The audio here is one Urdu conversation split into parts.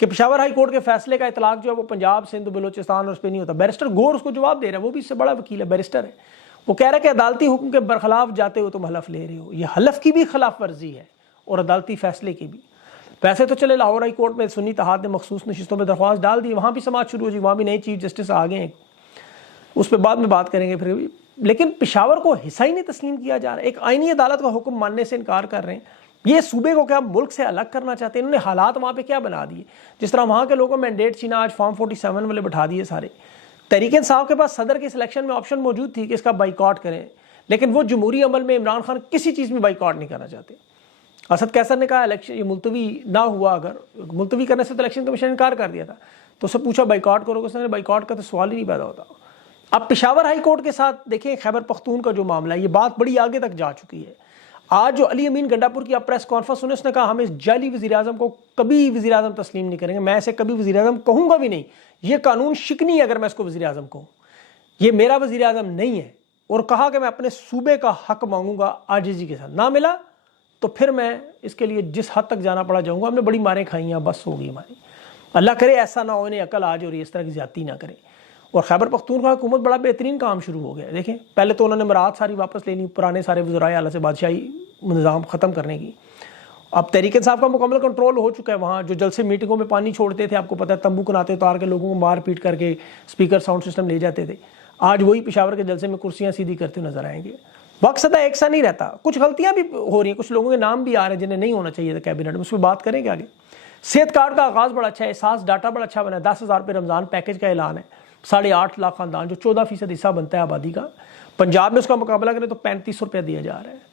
کہ پشاور ہائی کورٹ کے فیصلے کا اطلاق جو ہے وہ پنجاب، سندھ، بلوچستان اور اس پہ نہیں ہوتا. بیرسٹر گور اس کو جواب دے رہا ہے، وہ بھی اس سے بڑا وکیل ہے، بیرسٹر ہے. وہ کہہ رہا ہے کہ عدالتی حکم کے برخلاف جاتے ہو تم حلف لے رہے ہو. یہ حلف کی بھی خلاف ورزی ہے اور عدالتی فیصلے کی بھی. ویسے تو چلے لاہور ہائی کورٹ میں سنی اتحاد نے مخصوص نشستوں میں درخواست ڈال دی، وہاں بھی سماعت شروع ہو جی، وہاں بھی نئے چیف جسٹس آ گئے ہیں، اس پہ بعد میں بات کریں گے پھر بھی. لیکن پشاور کو حصہ ہی نہیں تسلیم کیا جا رہا. ایک آئینی عدالت کا حکم ماننے سے انکار کر رہے ہیں. یہ صوبے کو کیا ملک سے الگ کرنا چاہتے ہیں؟ انہوں نے حالات وہاں پہ کیا بنا دیے. جس طرح وہاں کے لوگوں مینڈیٹ چھینا، آج فارم 47 والے بٹھا دیے سارے. تحریک انصاف کے پاس صدر کے سلیکشن میں آپشن موجود تھی کہ اس کا بائیکاٹ کریں، لیکن وہ جمہوری عمل میں عمران خان کسی چیز میں بائیکاٹ نہیں کرنا چاہتے. اسد قیصر نے کہا الیکشن یہ ملتوی نہ ہوا، اگر ملتوی کرنے سے تو الیکشن کمیشن نے انکار کر دیا تھا، تو اس سے پوچھا بائیکاٹ کرو، اس نے بائیکاٹ کا تو سوال ہی نہیں پیدا ہوتا. اب پشاور ہائی کورٹ کے ساتھ دیکھیں خیبر پختون کا جو معاملہ ہے، یہ بات بڑی آگے تک جا چکی ہے. آج جو علی امین گنڈا پور کی اب پریس کانفرنس سنے، اس نے کہا ہم اس جعلی وزیر اعظم کو کبھی وزیر اعظم تسلیم نہیں کریں گے، میں اسے کبھی وزیر اعظم کہوں گا بھی نہیں. یہ قانون شکنی ہے اگر میں اس کو وزیر اعظم کہوں، یہ میرا وزیر اعظم نہیں ہے. اور کہا کہ میں اپنے صوبے کا حق مانگوں گا عاجزی کے ساتھ، نہ ملا تو پھر میں اس کے لیے جس حد تک جانا پڑا جاؤں گا. ہم نے بڑی ماریں کھائی ہیں، بس ہوگی ہماری. اللہ کرے ایسا نہ ہو، انہیں عقل آ جائے اور اس طرح کی زیادتی نہ کریں. اور خیبر پختونخوا حکومت بڑا بہترین کام شروع ہو گیا. دیکھیں پہلے تو انہوں نے مراد ساری واپس لے لی، پرانے سارے وزرائے اعلیٰ سے بادشاہی نظام ختم کرنے کی. اب تحریک انصاف کا مکمل کنٹرول ہو چکا ہے. وہاں جو جلسے میٹنگوں میں پانی چھوڑتے تھے، آپ کو پتہ ہے تمبو کناتے اتار کے لوگوں کو مار پیٹ کر کے اسپیکر ساؤنڈ سسٹم لے جاتے تھے. آج وہی پشاور کے جلسے میں کرسیاں سیدھی کرتے نظر آئیں گے. وقت سدا ایک سا نہیں رہتا، کچھ غلطیاں بھی ہو رہی ہیں، کچھ لوگوں کے نام بھی آ رہے ہیں جنہیں نہیں ہونا چاہیے تھا کیبنٹ میں، اس پہ بات کریں گے آگے. صحت کارڈ کا آغاز بڑا اچھا ہے، احساس ڈاٹا بڑا اچھا بنا ہے. 10,000 روپے رمضان پیکج کا اعلان ہے. 8.5 لاکھ خاندان جو 14% حصہ بنتا ہے آبادی کا. پنجاب میں اس کا مقابلہ کریں تو 3500 روپیہ دیا جا رہا ہے.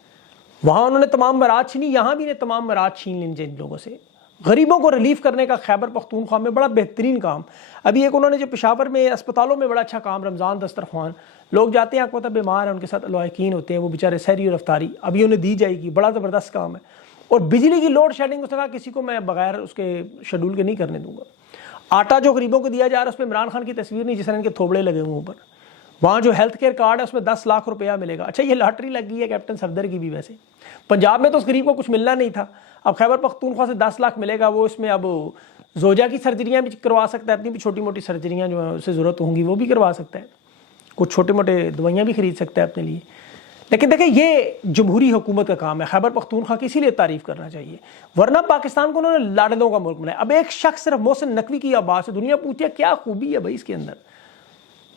وہاں انہوں نے تمام مراد چھینی، یہاں بھی نے تمام مراد چھین لیں جن لوگوں سے. غریبوں کو ریلیف کرنے کا خیبر پختونخوا میں بڑا بہترین کام. ابھی ایک انہوں نے جو پشاور میں اسپتالوں میں بڑا اچھا کام، رمضان دسترخوان. لوگ جاتے ہیں، آپ کو پتہ بیمار ہیں، ان کے ساتھ لواحقین ہوتے ہیں، وہ بیچارے سحری اور افطاری ابھی انہیں دی جائے گی. بڑا زبردست کام ہے. اور بجلی کی لوڈ شیڈنگ، اس نے کہا کسی کو میں بغیر اس کے شیڈول کے نہیں کرنے دوں گا. آٹا جو غریبوں کو دیا جا رہا ہے اس پہ عمران خان کی تصویر نہیں، جس نے ان کے تھوبڑے لگے ہوئے اوپر. وہاں جو ہیلتھ کیئر کارڈ ہے اس میں 10 لاکھ روپیہ ملے گا. اچھا یہ لاٹری لگ گئی ہے کیپٹن صفدر کی بھی. ویسے پنجاب میں تو اس غریب کو کچھ ملنا نہیں تھا، اب خیبر پختونخوا سے 10 لاکھ ملے گا. وہ اس میں اب زوجہ کی سرجریاں بھی کروا سکتا ہے، اپنی بھی چھوٹی موٹی سرجریاں جو ہیں اسے ضرورت ہوں گی وہ بھی کروا سکتا ہے، کچھ چھوٹے موٹے دوائیاں بھی خرید سکتا ہے اپنے لیے. لیکن دیکھیں یہ جمہوری حکومت کا کام ہے. خیبر پختونخوا کی اسی لیے تعریف کرنا چاہیے، ورنہ پاکستان کو انہوں نے لاڈلوں کا ملک بنایا. اب ایک شخص صرف محسن نقوی کی آواز سے دنیا پوچھتی ہے کیا خوبی ہے بھائی اس کے اندر.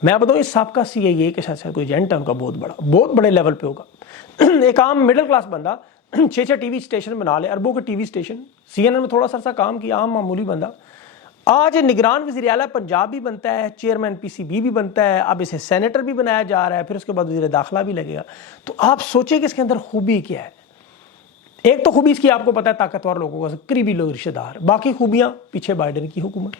میں بتاؤں اس سابقہ CIA کے ساتھ کوئی ایجنٹ ہے ان کا، بہت بڑے لیول پہ ہوگا. ایک عام مڈل کلاس بندہ 6 ٹی وی اسٹیشن بنا لے، اربوں کے ٹی وی اسٹیشن. CNN میں تھوڑا سا کام کیا، عام معمولی بندہ آج نگران وزیر اعلیٰ پنجاب بھی بنتا ہے، چیئرمین PCB بھی بنتا ہے، اب اسے سینیٹر بھی بنایا جا رہا ہے، پھر اس کے بعد وزیر داخلہ بھی لگے گا. تو آپ سوچیں کہ اس کے اندر خوبی کیا ہے. ایک تو خوبی اس کی آپ کو پتہ ہے طاقتور لوگوں کا، قریبی لوگ، رشتہ دار. باقی خوبیاں پیچھے بائیڈن کی حکومت.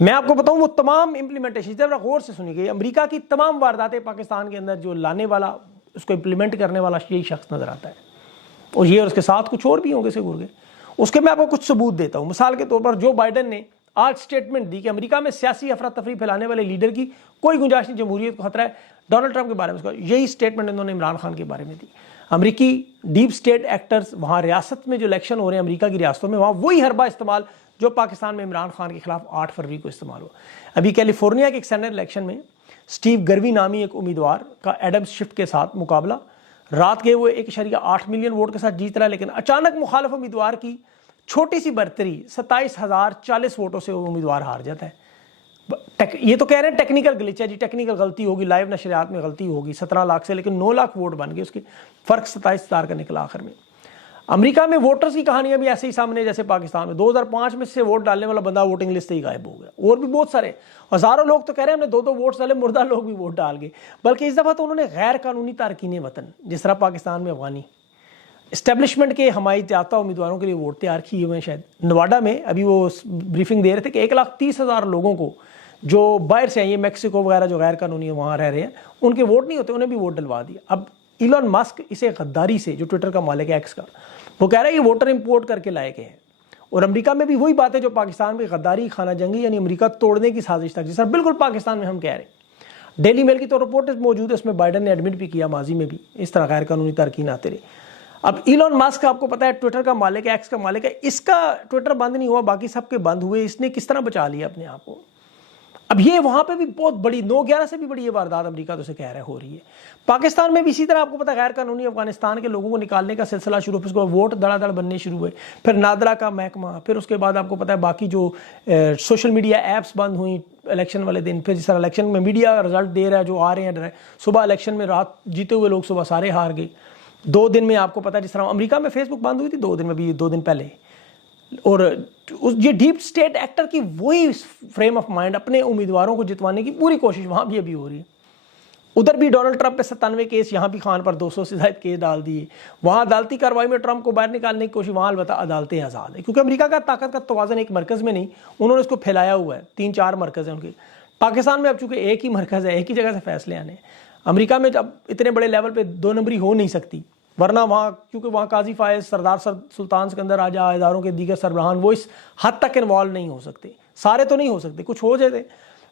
میں آپ کو بتاؤں وہ تمام امپلیمنٹیشن ذرا غور سے سنی گئی. امریکہ کی تمام وارداتیں پاکستان کے اندر جو لانے والا، اس کو امپلیمنٹ کرنے والا یہی شخص نظر آتا ہے. اور یہ اور اس کے ساتھ کچھ اور بھی ہوں گے سے گرگے. اس کے میں آپ کو کچھ ثبوت دیتا ہوں. مثال کے طور پر جو بائیڈن نے آج سٹیٹمنٹ دی کہ امریکہ میں سیاسی افراتفری پھیلانے والے لیڈر کی کوئی گنجائش نہیں، جمہوریت کو خطرہ ہے. ڈونلڈ ٹرمپ کے بارے میں یہی سٹیٹمنٹ انہوں نے عمران خان کے بارے میں دی. امریکی ڈیپ سٹیٹ ایکٹرز وہاں ریاست میں جو الیکشن ہو رہے ہیں امریکہ کی ریاستوں میں، وہاں وہی حربہ استعمال جو پاکستان میں عمران خان کے خلاف 8 فروری کو استعمال ہوا. ابھی کیلیفورنیا کے ایک سینیٹ الیکشن میں اسٹیو گروی نامی ایک امیدوار کا ایڈم شفٹ کے ساتھ مقابلہ. رات کے وہ 1.8 ملین ووٹ کے ساتھ جیت رہا ہے، لیکن اچانک مخالف امیدوار کی چھوٹی سی برتری 27,040 ووٹوں سے وہ امیدوار ہار جاتا ہے. یہ تو کہہ رہے ہیں ٹیکنیکل گلچ ہے جی، ٹیکنیکل غلطی ہوگی، لائیو نشریات میں غلطی ہوگی. 17 لاکھ سے لیکن 9 لاکھ ووٹ بن گئے، اس کے فرق 27,000 کا نکلا آخر میں. امریکہ میں ووٹرز کی کہانیاں بھی ایسے ہی سامنے جیسے پاکستان میں. 2005 میں سے ووٹ ڈالنے والا بندہ ووٹنگ لسٹ سے ہی غائب ہو گیا. اور بھی بہت سارے ہزاروں لوگ تو کہہ رہے ہیں ہم نے 2 ووٹس ڈالے، مردہ لوگ بھی ووٹ ڈال گئے. بلکہ اس دفعہ تو انہوں نے غیر قانونی تارکین وطن، جس طرح پاکستان میں افغانی اسٹیبلشمنٹ کے حمایت یافتہ امیدواروں کے لیے ووٹ تیار کیے ہوئے ہیں. شاید نواڈا میں ابھی وہ بریفنگ دے رہے تھے کہ 1,30,000 لوگوں کو جو باہر سے آئے ہیں، میکسیکو وغیرہ جو غیر قانونی وہاں رہ رہے ہیں، ان کے ووٹ نہیں ہوتے، انہیں بھی ووٹ ڈلوا دیا. اب ایلون مسک اسے غداری سے، جو ٹویٹر کا مالک ہے ایکس کا، وہ کہہ رہا ہے یہ ووٹر امپورٹ کر کے لائے گئے ہیں. اور امریکہ میں بھی وہی بات ہے جو پاکستان میں غداری، خانہ جنگی، یعنی امریکہ توڑنے کی سازش تک، جس طرح بالکل پاکستان میں ہم کہہ رہے ہیں. ڈیلی میل کی تو رپورٹ موجود ہے، اس میں بائیڈن نے ایڈمٹ بھی کیا ماضی میں بھی اس طرح غیر قانونی تارکین آتے رہے. اب ایلون ماسک آپ کو پتا ہے ٹویٹر کا مالک ہے، ایکس کا مالک ہے، اس کا ٹویٹر بند نہیں ہوا، باقی سب کے بند ہوئے، اس نے کس طرح بچا لیا اپنے آپ کو؟ اب یہ وہاں پہ بھی بہت بڑی 9/11 سے بھی بڑی یہ واردات امریکہ تو سے کہہ رہے ہو رہی ہے۔ پاکستان میں بھی اسی طرح آپ کو پتا غیر قانونی افغانستان کے لوگوں کو نکالنے کا سلسلہ شروع، پھر اس کے بعد ووٹ دڑا دڑ بننے شروع ہوئے، پھر نادرا کا محکمہ، پھر اس کے بعد آپ کو پتا ہے باقی جو سوشل میڈیا ایپس بند ہوئیں الیکشن والے دن، پھر جس طرح الیکشن میں میڈیا رزلٹ دے رہا ہے جو آ رہے ہیں، صبح الیکشن میں رات جیتے ہوئے لوگ صبح سارے ہار گئے 2 دن میں۔ آپ کو پتا ہے جس طرح امریکہ میں فیس بک بند ہوئی تھی 2 دن میں، بھی 2 دن پہلے، اور یہ ڈیپ اسٹیٹ ایکٹر کی وہی فریم آف مائنڈ، اپنے امیدواروں کو جتوانے کی پوری کوشش وہاں بھی ابھی ہو رہی ہے۔ ادھر بھی ڈونلڈ ٹرمپ پہ 97 کیس، یہاں بھی خان پر 200 سے زائد کیس ڈال دیے، وہاں عدالتی کارروائی میں ٹرمپ کو باہر نکالنے کی کوشش، وہاں البتہ عدالتیں آزاد ہیں، کیونکہ امریکہ کا طاقت کا توازن ایک مرکز میں نہیں، انہوں نے اس کو پھیلایا ہوا ہے، 3-4 مرکز ہیں ان کے۔ پاکستان میں اب چونکہ ایک ہی مرکز ہے، ایک ہی جگہ سے فیصلے آنے ہیں۔ امریکہ میں اب اتنے بڑے لیول پہ 2 نمبری ہو نہیں سکتی، ورنہ وہاں کیونکہ وہاں قاضی فائز، سردار سلطان سکندر راجہ، اداروں کے دیگر سربراہان وہ اس حد تک انوالو نہیں ہو سکتے، سارے تو نہیں ہو سکتے، کچھ ہو جاتے،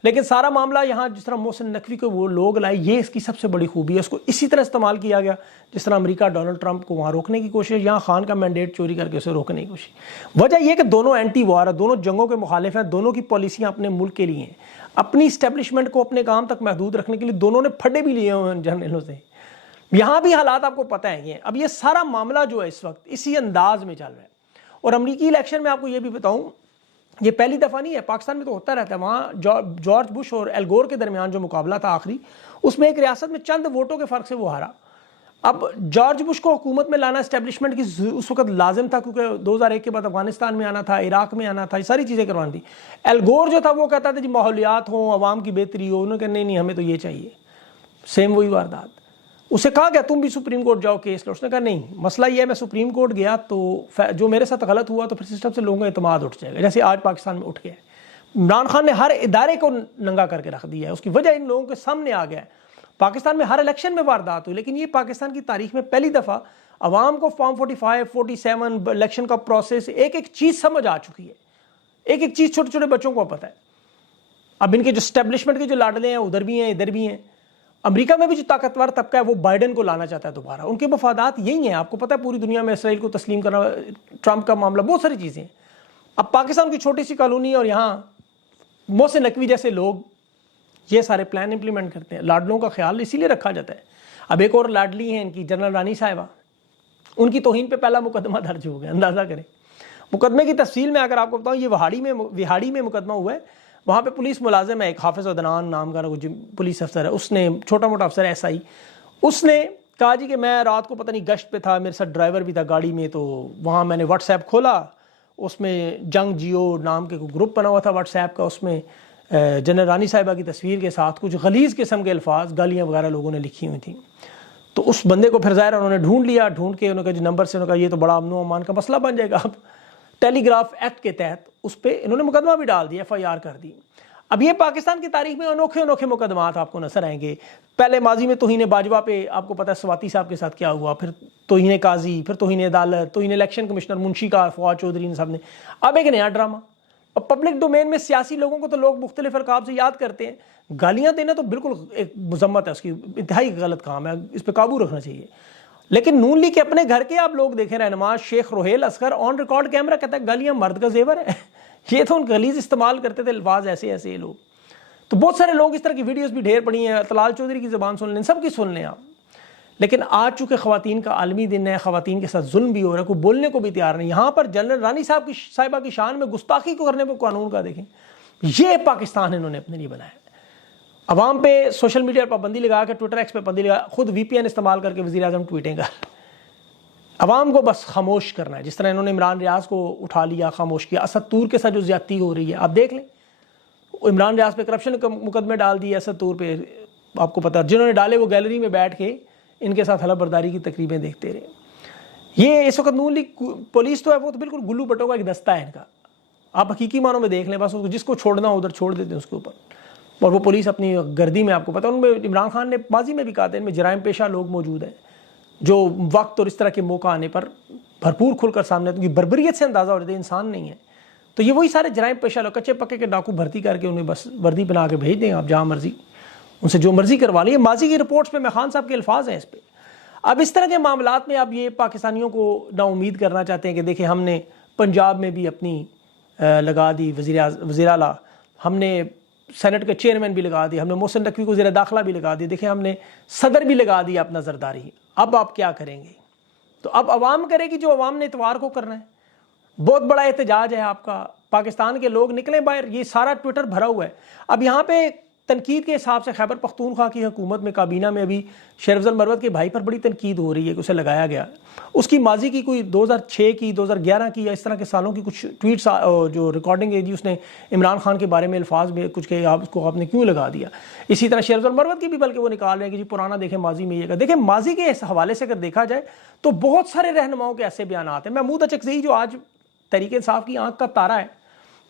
لیکن سارا معاملہ یہاں جس طرح محسن نقوی کو وہ لوگ لائے، یہ اس کی سب سے بڑی خوبی ہے، اس کو اسی طرح استعمال کیا گیا جس طرح امریکہ ڈونلڈ ٹرمپ کو وہاں روکنے کی کوشش، یہاں خان کا مینڈیٹ چوری کر کے اسے روکنے کی کوشش۔ وجہ یہ کہ دونوں اینٹی وار ہیں، دونوں جنگوں کے مخالف ہیں، دونوں کی پالیسیاں اپنے ملک کے لیے ہیں، اپنی اسٹیبلشمنٹ کو اپنے کام تک محدود رکھنے کے لیے دونوں نے پھڈے بھی لیے ہوئے ہیں جرنلوں سے۔ یہاں بھی حالات آپ کو پتہ ہیں، اب یہ سارا معاملہ جو ہے اس وقت اسی انداز میں چل رہا ہے۔ اور امریکی الیکشن میں آپ کو یہ بھی بتاؤں، یہ پہلی دفعہ نہیں ہے، پاکستان میں تو ہوتا رہتا ہے، وہاں جارج بش اور ایل گور کے درمیان جو مقابلہ تھا آخری، اس میں ایک ریاست میں چند ووٹوں کے فرق سے وہ ہارا۔ اب جارج بش کو حکومت میں لانا اسٹیبلشمنٹ کی اس وقت لازم تھا، کیونکہ 2001 کے بعد افغانستان میں آنا تھا، عراق میں آنا تھا، یہ ساری چیزیں کروانی تھی۔ ایل گور جو تھا وہ کہتا تھا جی ماحولیات ہوں، عوام کی بہتری ہو، انہوں نے کہا نہیں ہمیں تو یہ چاہیے، سیم وہی واردات۔ اسے کہا گیا تم بھی سپریم کورٹ جاؤ کیس لو، اس نے کہا نہیں، مسئلہ یہ ہے میں سپریم کورٹ گیا تو جو میرے ساتھ غلط ہوا تو پھر سسٹم سے لوگوں کا اعتماد اٹھ جائے گا، جیسے آج پاکستان میں اٹھ گیا ہے۔ عمران خان نے ہر ادارے کو ننگا کر کے رکھ دیا ہے، اس کی وجہ ان لوگوں کے سامنے آ گیا ہے۔ پاکستان میں ہر الیکشن میں واردات ہوئی، لیکن یہ پاکستان کی تاریخ میں پہلی دفعہ عوام کو فارم 45 47 الیکشن کا پروسیس ایک چیز سمجھ آ چکی ہے، ایک چیز چھوٹے چھوٹے بچوں کو پتہ ہے۔ اب ان کے جو اسٹیبلشمنٹ کے جو لاڈلے ہیں ادھر بھی ہیں ادھر بھی ہیں۔ امریکہ میں بھی جو طاقتور طبقہ ہے وہ بائیڈن کو لانا چاہتا ہے دوبارہ، ان کے مفادات یہی ہیں، آپ کو پتہ ہے پوری دنیا میں اسرائیل کو تسلیم کرنا، ٹرمپ کا معاملہ، بہت ساری چیزیں ہیں۔ اب پاکستان کی چھوٹی سی کالونی اور یہاں محسن نقوی جیسے لوگ یہ سارے پلان امپلیمنٹ کرتے ہیں، لاڈلوں کا خیال اسی لیے رکھا جاتا ہے۔ اب ایک اور لاڈلی ہیں ان کی جنرل رانی صاحبہ، ان کی توہین پہ پہلا مقدمہ درج ہو گیا، اندازہ کریں۔ مقدمے کی تفصیل میں اگر آپ کو بتاؤں، یہ وہاڑی میں مقدمہ ہوا ہے، وہاں پہ پولیس ملازم ہے ایک حافظ عدنان نام کا پولیس افسر ہے، اس نے چھوٹا موٹا افسر ایس آئی، اس نے کہا جی کہ میں رات کو پتہ نہیں گشت پہ تھا، میرے ساتھ ڈرائیور بھی تھا گاڑی میں، تو وہاں میں نے واٹس ایپ کھولا، اس میں جنگ جیو نام کے گروپ بنا ہوا تھا واٹس ایپ کا، اس میں جنرل رانی صاحبہ کی تصویر کے ساتھ کچھ غلیظ قسم کے الفاظ گالیاں وغیرہ لوگوں نے لکھی ہوئی تھیں۔ تو اس بندے کو پھر ظاہر انہوں نے ڈھونڈ لیا، ڈھونڈ کے انہوں نے کہا جی نمبر سے، انہوں نے کہا یہ تو بڑا امن و امان کا مسئلہ بن جائے گا، اب ٹیلی گراف ایکٹ کے تحت اس پہ انہوں نے مقدمہ بھی ڈال دیا، FIR کر دی۔ اب یہ پاکستان کی تاریخ میں انوکھے مقدمات آپ کو نظر آئیں گے۔ پہلے ماضی میں توہین باجوہ پہ آپ کو پتہ ہے سواتی صاحب کے ساتھ کیا ہوا، پھر توہین قاضی، پھر توہین عدالت، توہین الیکشن کمشنر منشی کا فواد چودھری صاحب نے، اب ایک نیا ڈرامہ۔ اب پبلک ڈومین میں سیاسی لوگوں کو تو لوگ مختلف القاب سے یاد کرتے ہیں، گالیاں دینا تو بالکل ایک مذمت ہے، اس کی انتہائی غلط کام ہے، اس پہ قابو رکھنا چاہیے۔ لیکن نون لیگ کے اپنے گھر کے آپ لوگ دیکھیں، رہنما شیخ Rohail Asghar on record camera کہتا ہے گالیاں مرد کا زیور ہے، یہ تو ان غلیظ استعمال کرتے تھے الفاظ ایسے یہ لوگ۔ تو بہت سارے لوگ اس طرح کی ویڈیوز بھی ڈھیر پڑی ہیں، طلال چودھری کی زبان سن لیں، سب کی سن لیں آپ۔ لیکن آج چونکہ خواتین کا عالمی دن ہے، خواتین کے ساتھ ظلم بھی ہو رہا ہے، کوئی بولنے کو بھی تیار نہیں۔ یہاں پر جنرل رانی صاحبہ کی شان میں گستاخی کو کرنے پہ قانون کا دیکھیں، یہ پاکستان انہوں نے اپنے لیے بنایا۔ عوام پہ سوشل میڈیا پر پابندی لگا کے، ٹویٹر ایکس پہ پابندی لگا، خود VPN استعمال کر کے وزیر اعظم ٹویٹیں کر عوام کو بس خاموش کرنا ہے، جس طرح انہوں نے عمران ریاض کو اٹھا لیا، خاموش کیا۔ اسد طور کے ساتھ جو زیادتی ہو رہی ہے آپ دیکھ لیں، عمران ریاض پہ کرپشن کا مقدمے ڈال دیے، اسد طور پہ آپ کو پتہ، جنہوں نے ڈالے وہ گیلری میں بیٹھ کے ان کے ساتھ حلف برداری کی تقریبیں دیکھتے رہے۔ یہ اس وقت نون لیگ پولیس تو ہے، وہ تو بالکل گلو بٹوں کا ایک دستہ ہے ان کا، آپ حقیقی معنوں میں دیکھ لیں، بس جس کو چھوڑنا ادھر چھوڑ دیتے ہیں اس کے اوپر، اور وہ پولیس اپنی گردی میں، آپ کو پتہ ان میں عمران خان نے ماضی میں بھی کہا تھا ان میں جرائم پیشہ لوگ موجود ہیں جو وقت اور اس طرح کے موقع آنے پر بھرپور کھل کر سامنے آتے ہیں، کیونکہ بربریت سے اندازہ ہو جاتا ہے انسان نہیں ہے۔ تو یہ وہی سارے جرائم پیشہ لوگ کچے پکے کے ڈاکو بھرتی کر کے انہیں بس وردی بنا کے بھیج دیں، آپ جہاں مرضی ان سے جو مرضی کروا لیں۔ ماضی کی رپورٹس پہ میں خان صاحب کے الفاظ ہیں اس پہ۔ اب اس طرح کے معاملات میں اب یہ پاکستانیوں کو نا امید کرنا چاہتے ہیں کہ دیکھیں ہم نے پنجاب میں بھی اپنی لگا دی وزیر اعلیٰ، ہم نے سینٹ کا چیئرمین بھی لگا دی، ہم نے محسن نقوی کو وزیر داخلہ بھی لگا دی، دیکھیں ہم نے صدر بھی لگا دیا اپنا زرداری، اب آپ کیا کریں گے؟ تو اب عوام کرے گی جو عوام نے اتوار کو کرنا ہے۔ بہت بڑا احتجاج ہے آپ کا، پاکستان کے لوگ نکلیں باہر، یہ سارا ٹویٹر بھرا ہوا ہے۔ اب یہاں پہ تنقید کے حساب سے خیبر پختونخوا کی حکومت میں کابینہ میں ابھی شیر افضل مروت کے بھائی پر بڑی تنقید ہو رہی ہے کہ اسے لگایا گیا، اس کی ماضی کی کوئی 2006 کی 2011 کی یا اس طرح کے سالوں کی کچھ ٹویٹس جو ریکارڈنگ ہے جی، اس نے عمران خان کے بارے میں الفاظ میں کچھ کہ آپ کو آپ نے کیوں لگا دیا۔ اسی طرح شیر افضل مروت کی بھی بلکہ وہ نکال رہے ہیں کہ جی پرانا دیکھیں ماضی میں یہ، دیکھیں ماضی کے اس حوالے سے اگر دیکھا جائے تو بہت سارے رہنماؤں کے ایسے بیانات ہیں۔ محمود اچکزئی جو آج تحریک انصاف کی آنکھ کا تارا ہے،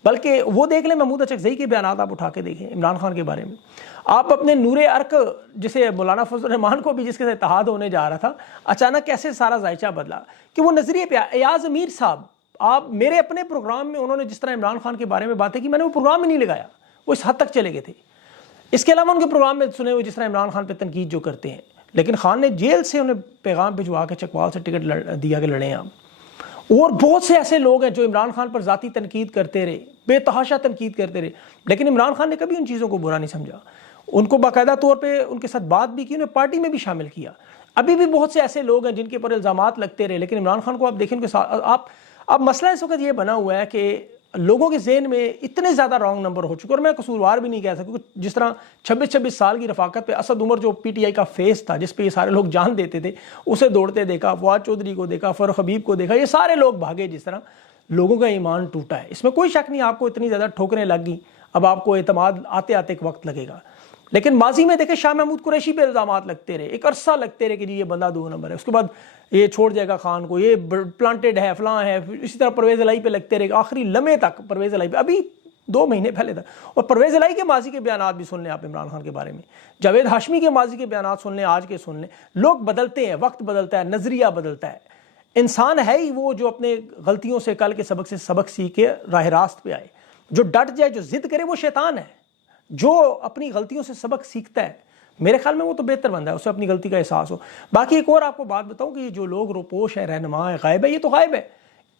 بلکہ وہ دیکھ لیں محمود اچکزئی کے بیانات آپ اٹھا کے دیکھیں عمران خان کے بارے میں۔ آپ اپنے نور ارق جسے مولانا فضل الرحمان کو بھی جس کے ساتھ اتحاد ہونے جا رہا تھا، اچانک کیسے سارا ذائچہ بدلا کہ وہ نظریے پہ ایاز امیر صاحب، آپ میرے اپنے پروگرام میں انہوں نے جس طرح عمران خان کے بارے میں باتیں کی، میں نے وہ پروگرام میں نہیں لگایا، وہ اس حد تک چلے گئے تھے۔ اس کے علاوہ ان کے پروگرام میں سنے ہوئے جس طرح عمران خان پہ تنقید جو کرتے ہیں، لیکن خان نے جیل سے انہیں پیغام بھجوا کے چکوال سے ٹکٹ دیا کہ لڑیں آپ۔ اور بہت سے ایسے لوگ ہیں جو عمران خان پر ذاتی تنقید کرتے رہے، بے تحاشا تنقید کرتے رہے، لیکن عمران خان نے کبھی ان چیزوں کو برا نہیں سمجھا، ان کو باقاعدہ طور پہ ان کے ساتھ بات بھی کی، انہیں پارٹی میں بھی شامل کیا۔ ابھی بھی بہت سے ایسے لوگ ہیں جن کے پر الزامات لگتے رہے، لیکن عمران خان کو آپ دیکھیں ان کے ساتھ اب مسئلہ اس وقت یہ بنا ہوا ہے کہ لوگوں کے ذہن میں اتنے زیادہ رانگ نمبر ہو چکے، اور میں قصوروار بھی نہیں کہہ سکتا، جس طرح 26 سال کی رفاقت پہ اسد عمر جو پی ٹی آئی کا فیس تھا جس پہ یہ سارے لوگ جان دیتے تھے، اسے دوڑتے دیکھا، فواد چودھری کو دیکھا، فاروق حبیب کو دیکھا، یہ سارے لوگ بھاگے، جس طرح لوگوں کا ایمان ٹوٹا ہے۔ اس میں کوئی شک نہیں، آپ کو اتنی زیادہ ٹھوکریں لگ گئیں، اب آپ کو اعتماد آتے آتے ایک وقت لگے گا۔ لیکن ماضی میں دیکھیں شاہ محمود قریشی پہ الزامات لگتے رہے، ایک عرصہ لگتے رہے کہ جی یہ بندہ 2 نمبر ہے، اس کے بعد یہ چھوڑ جائے گا خان کو، یہ پلانٹڈ ہے، فلاں ہے، اسی طرح پرویز الہی پہ لگتے رہے، آخری لمحے تک پرویز الہی پہ، ابھی 2 مہینے پہلے تک۔ اور پرویز الہی کے ماضی کے بیانات بھی سن لیں آپ عمران خان کے بارے میں، جاوید ہاشمی کے ماضی کے بیانات سن لیں، آج کے سن لیں۔ لوگ بدلتے ہیں، وقت بدلتا ہے، نظریہ بدلتا ہے، انسان ہے ہی وہ جو اپنے غلطیوں سے کل کے سبق سے سبق سیکھ کے راہ راست پہ آئے، جو ڈٹ جائے، جو ضد کرے، وہ شیطان ہے۔ جو اپنی غلطیوں سے سبق سیکھتا ہے، میرے خیال میں وہ تو بہتر بندہ ہے، اسے اپنی غلطی کا احساس ہو۔ باقی ایک اور آپ کو بات بتاؤں کہ یہ جو لوگ روپوش ہیں، رہنما ہیں، غائب ہے، یہ تو غائب ہے،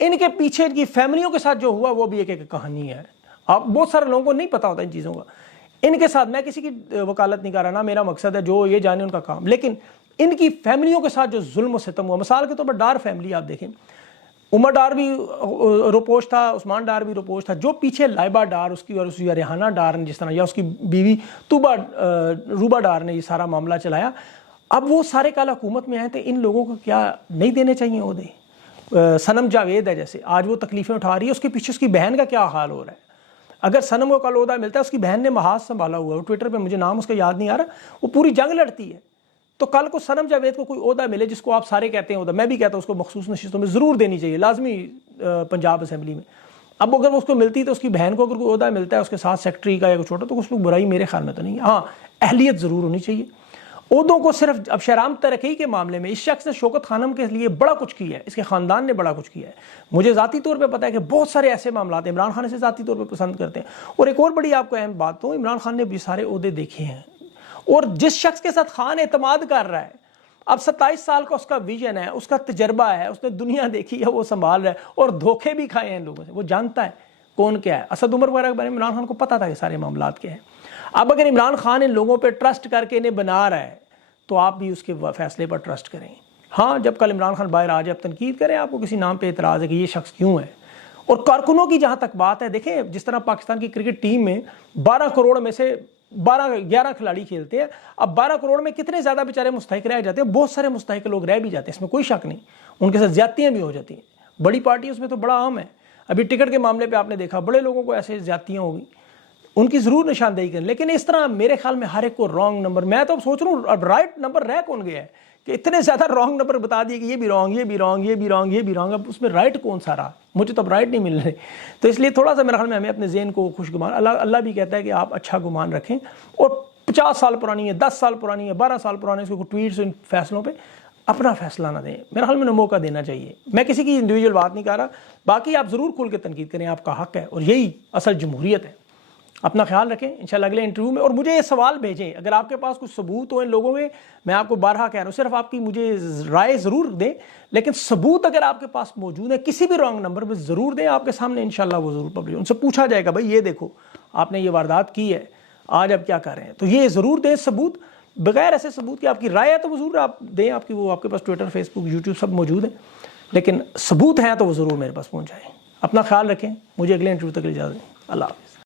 ان کے پیچھے ان کی فیملیوں کے ساتھ جو ہوا وہ بھی ایک کہانی ہے۔ آپ بہت سارے لوگوں کو نہیں پتا ہوتا ان چیزوں کا، ان کے ساتھ میں کسی کی وکالت نہیں کر رہا، نہ میرا مقصد ہے، جو یہ جانے ان کا کام، لیکن ان کی فیملیوں کے ساتھ جو ظلم و ستم ہوا، مثال کے طور پر ڈار فیملی آپ دیکھیں، عمر ڈار بھی روپوش تھا، عثمان ڈار بھی روپوش تھا، جو پیچھے لائبہ ڈار اس کی اور اس یا ریحانہ ڈار نے جس طرح، یا اس کی بیوی روبا ڈار نے یہ سارا معاملہ چلایا، اب وہ سارے کال حکومت میں آئے تھے، ان لوگوں کو کیا نہیں دینے چاہیے عہدے؟ صنم جاوید ہے جیسے، آج وہ تکلیفیں اٹھا رہی ہے، اس کے پیچھے اس کی بہن کا کیا حال ہو رہا ہے؟ اگر صنم کو کل عہدہ ملتا ہے، اس کی بہن نے محاذ سنبھالا ہوا ہے، وہ ٹویٹر پہ مجھے نام اس کا یاد نہیں آ رہا، وہ پوری جنگ لڑتی ہے، تو کل کو صنم جاوید کو کوئی عہدہ ملے جس کو آپ سارے کہتے ہیں عہدہ، میں بھی کہتا ہوں اس کو مخصوص نشستوں میں ضرور دینی چاہیے، لازمی پنجاب اسمبلی میں۔ اب اگر وہ اس کو ملتی تو اس کی بہن کو اگر کوئی عہدہ ملتا ہے اس کے ساتھ سیکٹری کا یا کچھ چھوٹا، تو اس میں برائی میرے خیال میں تو نہیں ہے۔ ہاں اہلیت ضرور ہونی چاہیے عہدوں کو صرف۔ اب شہرام ترکی کے معاملے میں اس شخص نے شوکت خانم کے لیے بڑا کچھ کیا ہے، اس کے خاندان نے بڑا کچھ کیا ہے، مجھے ذاتی طور پہ پتا ہے کہ بہت سارے ایسے معاملات عمران خان سے ذاتی طور پہ پسند کرتے ہیں۔ اور ایک اور بڑی آپ کو اہم بات تو، عمران خان نے بھی سارے عہدے دیکھے ہیں، اور جس شخص کے ساتھ خان اعتماد کر رہا ہے، اب 27 سال کا اس کا ویژن ہے، اس کا تجربہ ہے، اس نے دنیا دیکھی ہے، وہ سنبھال رہا ہے، اور دھوکے بھی کھائے ہیں ان لوگوں سے، وہ جانتا ہے کون کیا ہے۔ اسد عمر وغیرہ کے بارے میں عمران خان کو پتا تھا کہ سارے معاملات کیا ہیں۔ اب اگر عمران خان ان لوگوں پہ ٹرسٹ کر کے انہیں بنا رہا ہے تو آپ بھی اس کے فیصلے پر ٹرسٹ کریں۔ ہاں جب کل عمران خان باہر آ جائے، آپ تنقید کریں، آپ کو کسی نام پہ اعتراض ہے کہ یہ شخص کیوں ہے۔ اور کارکنوں کی جہاں تک بات ہے، دیکھیں جس طرح پاکستان کی کرکٹ ٹیم میں 12 کروڑ میں سے 11 کھلاڑی کھیلتے ہیں، اب 12 کروڑ میں کتنے زیادہ بیچارے مستحق رہ جاتے ہیں، بہت سارے مستحق لوگ رہ بھی جاتے ہیں، اس میں کوئی شک نہیں، ان کے ساتھ زیادتیاں بھی ہو جاتی ہیں، بڑی پارٹی اس میں تو بڑا عام ہے۔ ابھی ٹکٹ کے معاملے پہ آپ نے دیکھا بڑے لوگوں کو ایسے زیادتیاں ہوگی، ان کی ضرور نشاندہی کریں، لیکن اس طرح میرے خیال میں ہر ایک کو رانگ نمبر، میں تو اب سوچ رہا ہوں اب رائٹ نمبر رہ کون گیا ہے کہ اتنے زیادہ رانگ نمبر بتا دیے کہ یہ بھی رانگ، یہ بھی رانگ، یہ بھی رانگ، یہ بھی رانگ، اب اس میں رائٹ کون سا رہا؟ مجھے تو اب رائٹ نہیں مل رہے۔ تو اس لیے تھوڑا سا میرے خیال میں ہمیں اپنے ذہن کو خوش گمان، اللہ بھی کہتا ہے کہ آپ اچھا گمان رکھیں، اور 50 سال پرانی ہے، 10 سال پرانی ہے، 12 سال پرانے اس کو ٹویٹس ان فیصلوں پہ اپنا فیصلہ نہ دیں، میرے خیال میں موقع دینا چاہیے۔ میں کسی کی انڈیویجول بات نہیں کر رہا، باقی آپ ضرور کھل کے تنقید کریں، آپ کا حق ہے، اور یہی اصل جمہوریت ہے۔ اپنا خیال رکھیں انشاءاللہ اگلے انٹرویو میں. اور مجھے یہ سوال بھیجیں اگر آپ کے پاس کچھ ثبوت ہو ان لوگوں کے. میں آپ کو بارہا کہہ رہا ہوں صرف آپ کی مجھے رائے ضرور دیں, لیکن ثبوت اگر آپ کے پاس موجود ہے کسی بھی رانگ نمبر پہ ضرور دیں. آپ کے سامنے انشاءاللہ وہ ضرور پبلش, ان سے پوچھا جائے گا بھائی یہ دیکھو آپ نے یہ واردات کی ہے, آج آپ کیا کر رہے ہیں, تو یہ ضرور دیں ثبوت. بغیر ایسے ثبوت کہ آپ کی رائے ہے تو وہ ضرور آپ دیں, آپ کی وہ آپ کے پاس ٹویٹر, فیس بک, یوٹیوب سب موجود ہیں, لیکن ثبوت ہیں تو وہ ضرور میرے پاس پہنچ جائیں. اپنا خیال رکھیں, مجھے اگلے انٹرویو تک اجازت دیں. اللہ حافظ.